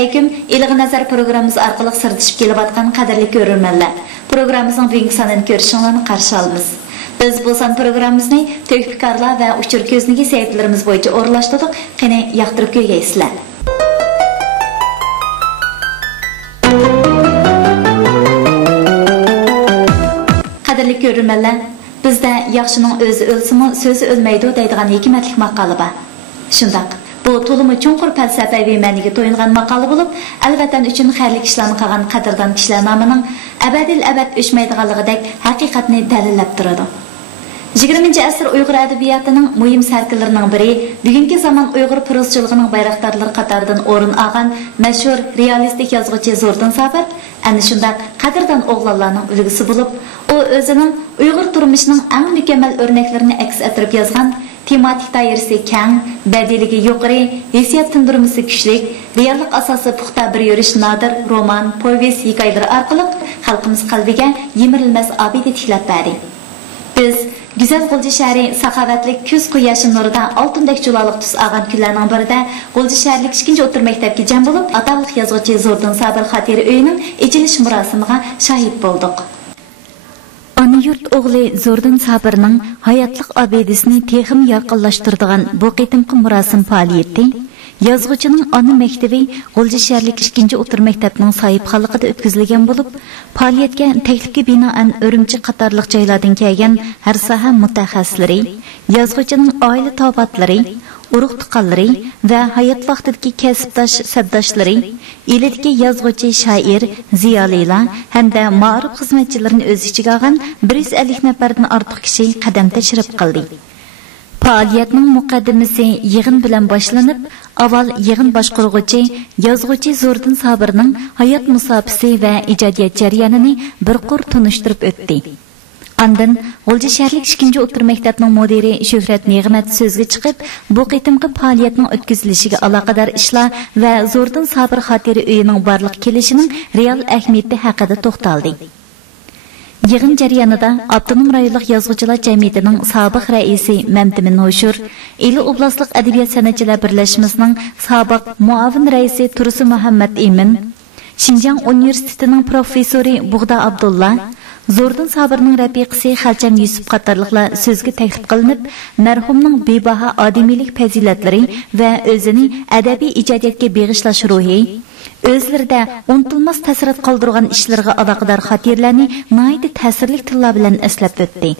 alaykum. İlgi nazar programımız arqılıq sırtışıp kelib atqan qadirli görürmenler. Programımızın bugungi sonini ko'rishingizni qarshi olamiz. Biz bu son programmamizni Tövfikarlar va Uchur ko'znigi saytlarimiz bo'yicha o'rlashtirdik. Qani yoqtirib ko'rgaysizlar. Qadirli görürmenler, bizde yaxshining o'zi o'lsimi, so'zi o'lmaydi deydigan hikmatlik maqoli bor. Shundaq. Bu to'limi chunqur falsafaviy ma'niga to'yingan maqola bo'lib, alvatan uchun xayrli ishlarni qilgan qadrdon kishilar nomining abadil abad o'chmaydiganligidek haqiqatni dalillab turadi. 20-asr Uyg'ur adabiyotining muhim sarkillarining biri, bugungi zamon Uyg'ur prozachiligining bayroqdorlari qatoridan o'rin olgan mashhur realistik yozuvchi Zo'rdin Sabir ana shunday qadrdon o'g'lonlarning ulgusi bo'lib, u o'zining Uyg'ur turmushining eng mukammal o'rnaklarini aks ettirib yozgan tematik doirasi keng, badiligi yuqori, hissiyot tindirmasi kuchli, reallik asosi puxta bir yurish nodir roman, povest, hikoyalar orqali xalqimiz qalbiga yemirilmas obida tiklab berdi. Biz güzel G'ulji shahri saxovatlik kuz quyoshi nurida oltindek juloliq tus olgan kunlarning birida G'ulji shaharlik 2-o'rta maktabga jam bo'lib, ataliq yozuvchi Zo'rdin Sabir xotira uyining ichilish murosimiga shohid bo'ldik. Ana yurt o'g'li Zo'rdin Sabirning hayotlik obidasini texim yaqinlashtiradigan bu qitimqi murosim faoliyati yozuvchining ona maktabi G'ulji shaharlik 2-o'rta maktabning sohibxonligida o'tkazilgan bo'lib, faoliyatga taklifga binoan Urumchi qatorliq joylardan kelgan har soha mutaxassislari, yozuvchining oila tobatlari, urug' tuqqanlari va hayot vaqtidagi kasbdosh sabdoshlari, elidagi yozuvchi, shoir, ziyolilar hamda ma'rif xizmatchilarini o'z ichiga olgan 150 nafardan ortiq kishi qadam tashrif qildi. Faoliyatning muqaddimasi yig'in bilan boshlanib, avval yig'in boshqaruvchi yozuvchi Zo'rdin Sabirning hayot musofasi va ijodiyat jarayonini bir qur tunishtirib o'tdi. Ondan G'ulji shaharlik 2-o'rta maktabning mudiri Shuhrat Nig'mat so'zga chiqib, bu qitimqi faoliyatning o'tkazilishiga aloqador ishlar va Zo'rdin Sabir xotira uyining barliq kelishining real ahamiyati haqida to'xtaldi. Yig'in jarayonida Abdunum rayonlik yozuvchilar jamiyatining sobiq raisi Mamtimin Noshur, Eli oblastlik adabiyot san'atchilar birlashmasining sobiq muavin raisi Tursi Muhammad Emin, Xinjiang universitetining professori Bug'da Abdulla, Zo'rdin Sabirning rafiqasi Xalcham Yusuf qatorliqlar so'zga taklif qilinib, marhumning bebaho odamiylik fazilatlari va o'zini adabiy ijodiyatga bag'ishlash ruhi, o'zlarida unutilmas ta'sir qoldirgan ishlarga aloqador xotirlarni noyda ta'sirli tillar bilan eslab o'tdi.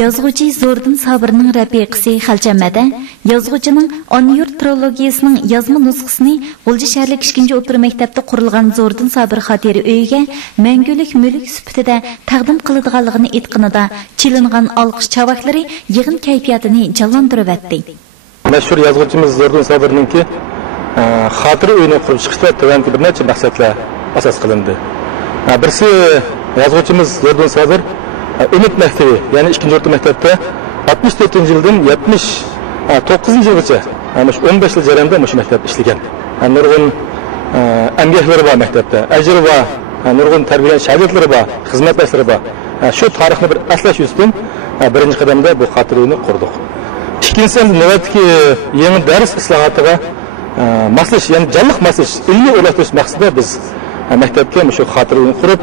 Yozuvchi Zo'rdin Sabirning rafiqasi Xalchamada yozuvchining Onyurt trilogiyasining yozma nusxasini G'ulji shaharlik 2-o'rta maktabda qurilgan Zo'rdin Sabir xotira uyiga mangulik mulk sifatida taqdim qiladiganligini aytganida chilingan olqish chavaklari yig'in kayfiyatini jonlantirib o'tdi. Mashhur yozuvchimiz Zo'rdin Sabirningki xotira uyini qurib chiqishda tuvanki bir necha maqsadlar asos qilindi. Birisi yozuvchimiz Zo'rdin Sabir Umid maktabi, ya'ni 2-o'rta maktabda 64-yildan 79-yilgacha, shu 15 yil jarayonida shu maktab ishlagan. Nurg'un emgaklari bor maktabda, ajri bor, nurg'un tarbiyalash shogirdlari bor, xizmatdoshlari bor. Shu tarixni bir aslash uchun birinchi qadamda bu xotirani qurdik. Ikkinchisi navbatdagi yangi dars islohotiga maslash, ya'ni jonliq maslash, ilmiy o'rnatish maqsadida biz maktabga shu xotirani qurib,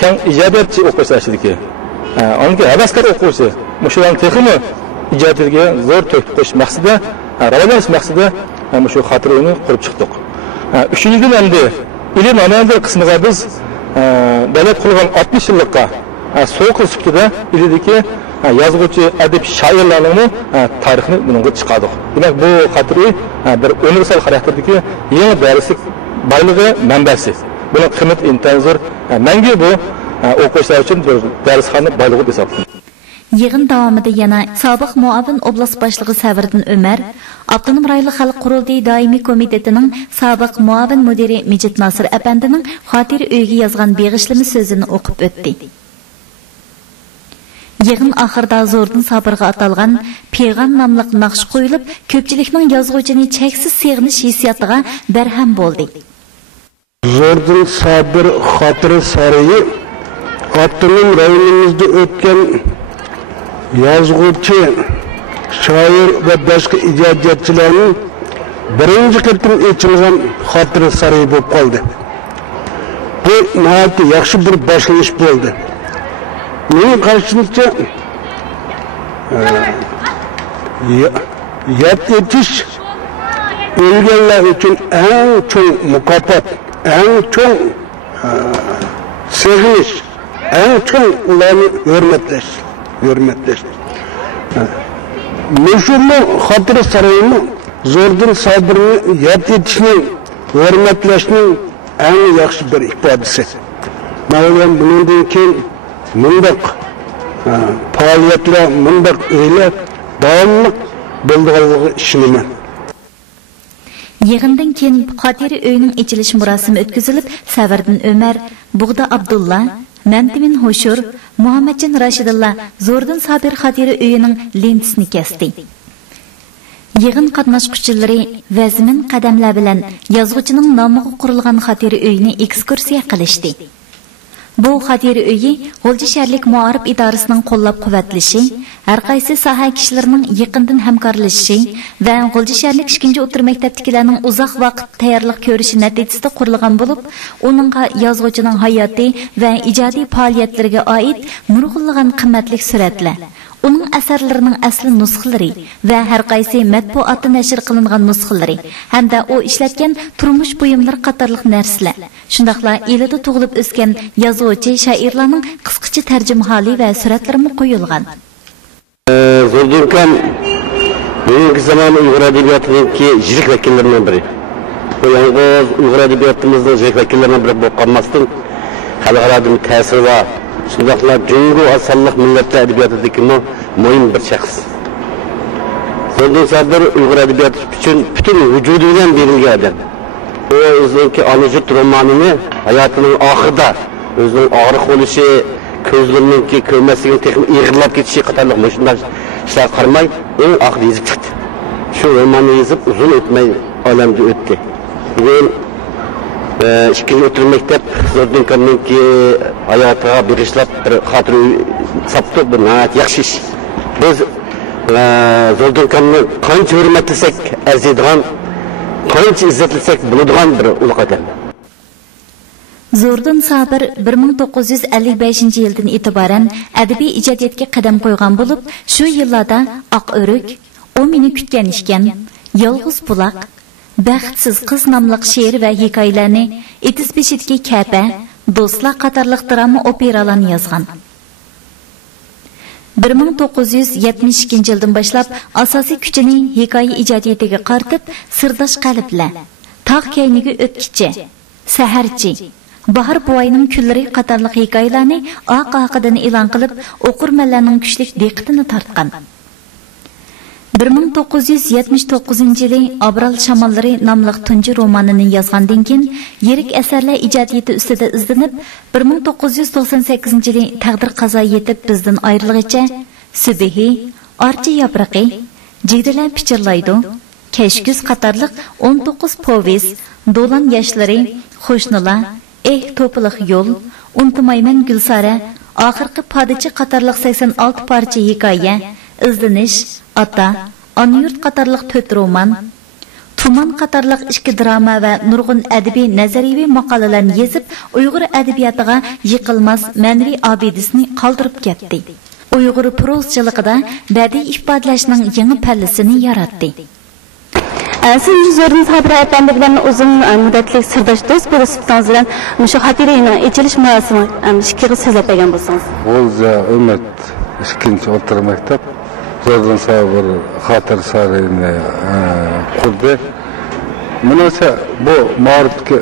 keng ijodiyatchi o'quvchilarniki onga havaskor o'quvchi mushularni texmi ijodiyatga zo'r to'kib qo'yish maqsadida, rivojlanish maqsadida shu xotirani qurib chiqdik. Uchinchidan endi ilm amaliyot qismiga biz davlat qurgan 60 yillikqa so'qil sifatida ilidagi yozuvchi, adib, shoirlarning tarixini bunga chiqardik. Demak, bu xotira bir universal xarakterdagi yangi darslik boyligi manbasi. Buni qiymat intenzor mangu bu o'quvchilar uchun bir darsxona boyligi hisoblanadi. Yig'in davomida yana sobiq muavin oblast boshlig'i Savirdin Umar, Abdunum rayonlik xalq qurultiyi doimiy komitetining sobiq muavin mudiri Mijit Nasir apandining xotira uyiga yozgan beg'ishlama so'zini o'qib o'tdi. Yig'in oxirida Zo'rdin Sabirga atalgan Peyg'am nomli naqsh qo'yilib, ko'pchilikning yozuvchini cheksiz seg'inish hissiyotiga barham bo'ldi. Zo'rdin Sabir xotira sarayi Abdunum rayonimizda o'tgan yozuvchi, shoir va boshqa ijodiyotchilarning birinchi qitim ochilgan xotira saroyi bo'lib qoldi. Bu nihoyatda yaxshi bir boshlanish bo'ldi. Mening qarashimcha yod etish o'lganlar uchun eng cho'ng mukofot, eng cho'ng sevinish, eng cho'ng ularni hurmatlash. Meşhurlu xotira saroyini Zo'rdan Sobirni yod etishning, hurmatlashning eng yaxshi bir ifodasi. Mavlam bundan keyin mundaq faoliyatlar, mundaq o'ylar davomli bo'lganligiga ishonaman. Yig'indan keyin xotira uyining ochilish murosimi o'tkazilib, Savardan Ömer, Bug'da Abdulla, Mantimin Hoshur, Muhammadjon Rashidullah Zo'rdan Sobir xotira uyining lentisini kesdi. Yig'in qatnashuvchilari vazmin qadamlar bilan yozuvchining nomiga qurilgan xotira uyini ekskursiya qilishdi. Bu xotira uyi G'o'lji shaharlik muarif idorasining qo'llab-quvvatlashi, har qaysi soha kishilarining yaqindan hamkorlashishi va G'o'lji shaharlik 2-o'rta maktabdagilarning uzoq vaqt tayyorlik ko'rishi natijasida qurilgan bo'lib, uningga yozuvchining hayoti va ijodiy faoliyatlariga oid nurg'unlagan qimmatli suratlar, uning asarlarining asli nusxalari va har qaysi matbuotda nashr qilingan nusxalari hamda u ishlatgan turmush buyumlari qatorliq narsalar, shundaqla elida tug'ilib o'sgan yozuvchi shoirlarning qisqacha tarjimaholi va suratlari qo'yilgan. Zo'rdan bugungi zamon Uyg'ur adabiyotining yirik vakillaridan biri. Bu yolg'iz Uyg'ur adabiyotimizning yirik vakillaridan biri bo'lib qolmasdan xalqaro ta'siri va shundaqla Jungo asonliq millatlar adabiyotidagi muhim bir shaxs. Zo'rdan Sobir Uyg'ur adabiyoti uchun butun vujudi bilan berilgan odam. U o'zining Olajut romanini hayotining oxirida o'zining og'riq bo'lishi, ko'zlarining ko'rmasligini texnik ig'irlab ketishi qatorliq shunday ishlar qarmay, eng oxirida yozib chiqdi. Shu romanni yozib uzun o'tmay olamga o'tdi. Bugun 2-o'rta maktab Zo'rdan Sobirning hayotiga bag'ishlab bir xotira sapti bir yaxshi ish. Biz Zo'rdan Sobirni qancha hurmatlasak arziydigan, qancha izzatlasak bo'ladigan bir ulug' odam. Zo'rdan Sobir 1955-yildan e'tiboran adabiy ijodiyotga qadam qo'ygan bo'lib, shu yillarda Oq o'rik, O meni kutgan ishkan, Yolg'iz buloq, Baxtsiz qiz nomli she'r va hikoyalarni, Etis beshidagi Kapa, Do'stlar qatorliq drama operalarni yozgan. 1972-yildan boshlab asosiy kuchini hikoya ijodiyatiga qaratib, Sirdosh qalblar, Tog' kayniga o'tkichi, Saharchi, Bahar buvoyning kunlari qatorliq hikoyalarni oq-oqidan e'lon qilib, o'qirmanlarning kuchli diqqatini tortgan. 1979-yili Abral shamollari nomli tunji romanini yozgandan keyin yirik asarlar ijodiyati ustida izlanib, 1998-yili taqdir qazo yetib bizdan ayrilgancha Subihi, Archa yaproqi, Jigdilar pichirlaydi, Kashkuz qatorliq 19 povest, Do'lan yoshlari, Xo'shnilar, to'piliq yo'l, Unutmayman Gulsara, oxirgi Podichi qatorliq 86 parcha hikoya, izlanish, Ata, Onayurt qatorliq 4 roman, Tuman qatorliq 2 drama va nurg'un adabiy nazariy maqolalarni yozib, Uyg'ur adabiyotiga yiqilmas ma'naviy obidasini qoldirib ketdi. Uyg'ur prozchiligida badiiy ifodalashning yangi pallasini yaratdi. Siz Zo'rdan Sobir efendi bilan uzun muddatli sirdosh do'st bo'lishibsiz bilan shu xotiraning ochilish marosimi ikkiga so'zlab bergan bo'lsangiz. G'o'lja Umid 2-o'rta maktab Zo'rdan Sobir xotira saroyini qurdi. Bunisi bu ma'rifatga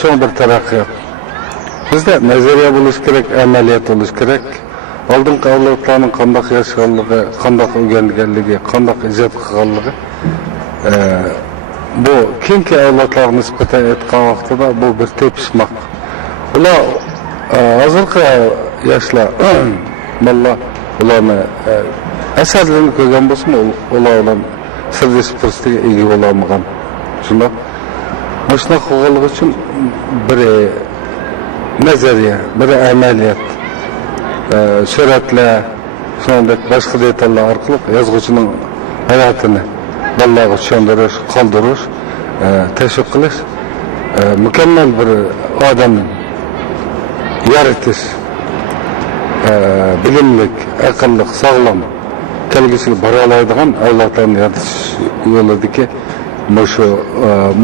cho'ng bir taraqqiyot. Bizda nazariya bo'lish kerak, amaliyot bo'lish kerak. Oldingi avlodlarning qanday yashaganligi, qanday o'rganganligi, qanday ijod qilganligi bu keyingi avlodlarga nisbatan aytgan vaqtida bu bir tepishmoq. Ular hozirgi yoshlar ularni asarlarini ko'rgan bo'lsa, ular bilan sirdosh fursatiga ega bo'lolmagan. Shunday mashina qilganligi uchun bir nazariya, bir amaliyot, suratlar, shuningdek boshqa detallar orqali yozuvchining hayotini bolalarga tushuntirish, qoldirish teşvik qilish, mükemmel bir adam yaratish, bilimlik, aqlli, sog'lom kelgusiga bora oladigan avlodlarni yaratish yo'lidagi shu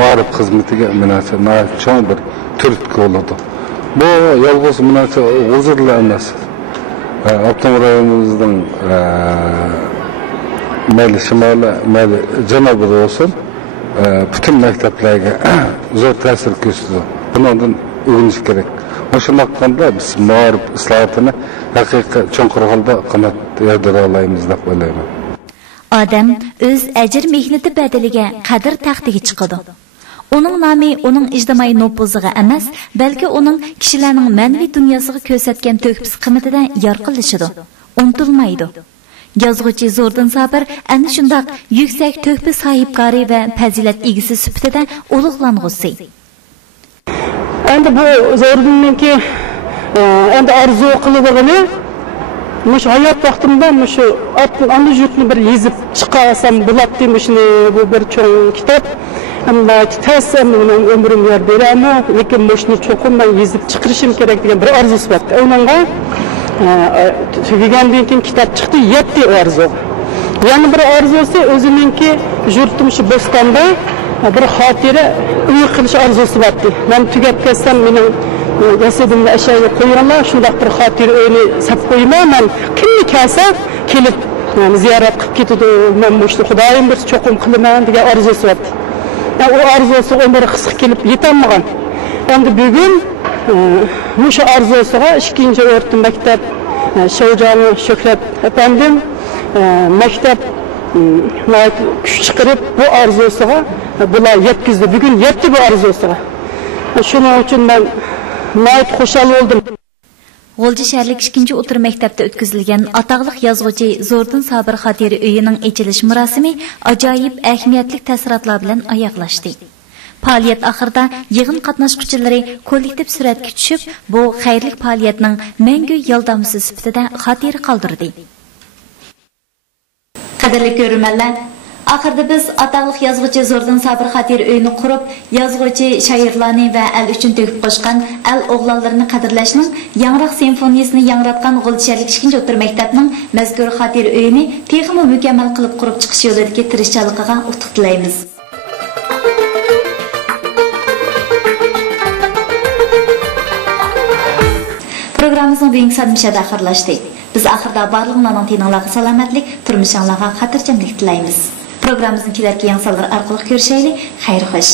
ma'rif xizmatiga menimcha cho'ng bir turtki bo'ladi. Bu yolg'iz menimcha huzurli emas. Avtonom rayonimizning mayli shimoli, mayli janubida bo'lsin, bütün maktablarga zo'r ta'sir ko'rsatadi. Bundan o'rganish kerak. Shunaqanda biz ma'rif islohotini haqiqiy cho'nqur holda qanot yordira olamiz deb o'ylayman. Odam o'z ajr mehnati badaliga qadr taxtiga chiqadi. Uning nomi uning ijtimoiy nufuziga emas, balki uning kishilarning ma'naviy dunyosiga ko'rsatgan to'hfasi qimmatida yorqinlashadi. Unutilmaydi. Yozuvchi Zo'rdin Sabir ana shundoq yuksak to'hfa sohibkori va fazilat egasi sifatida ulug'langusi. Endi bu Zo'rdinninki endi orzu qilganini Mush hayat vaqtimda mush anda yurtni bir yezib chiqarsam bo'ladi demişni bu bir cho'ng kitob. Ammo tasam umrim yer berami, lekin mushni cho'qim men yezib chiqarishim kerak degan bir orzusi bor. Uningga tugagandan keyin kitob chiqdi, 7 orzu. Yana bir orzusi o'zininki yurtim shu Bo'stonda bir xotira uy qilish orzusi bor. Men tugab kelsam mening jasadimni ashyoga qo'yganlar, shunday bir xotira uyni sap qo'yman. Men kimni kelsa kelib ziyorat qilib ketadi. Men mushni Xudoyim bir cho'qim qilaman degan orzusi bor. O arzusu ömrü kısık gelip yetemmeğen. Endi bugün muş arzusuğa 2. öğretim mektep Şevcanı Şöhret efendim mektep güç çıkarıp bu arzusuğa bular yetkizdi. Bugün yetti bu arzusuğa. Şunun için ben hoşal oldum. G'o'lji shaharlik 2. o'tir maktabda o'tkazilgan ataqliq yozuvchi Zo'rdin Sabir xotira uyining ochilish murosimi ajoyib ahamiyatli ta'sirotlar bilan oyoqlashdi. Faoliyat oxirida yig'in qatnashchilari kollektiv suratga tushib, bu xayrli faoliyatning mangu yordamchisi sifatida xotira qoldirdi. Qadrli ko'ruvchilar, oxirida biz ataqliq yozuvchi Zo'rdin Sabir xotira uyini qurib, yozuvchi shoirlarni va el uchun to'kib qo'shgan el o'g'lonlarini qadrlashning yangroq simfoniyasini yangratgan G'o'lji shaharlik 2. o'tir maktabning mazkur xotira uyini texmo mukammal qilib qurib chiqish yo'lidagi tirishchiligiga utuq tilaymiz. Programmamizning bugungi so'zimizda oxirlashdi. Biz oxirida barliqlarning tininglarga salomatlik, turmushinglarga xotirjamlik tilaymiz. Programmamızın kelerki yansılar arkalık görüşeyle, hayır hoş.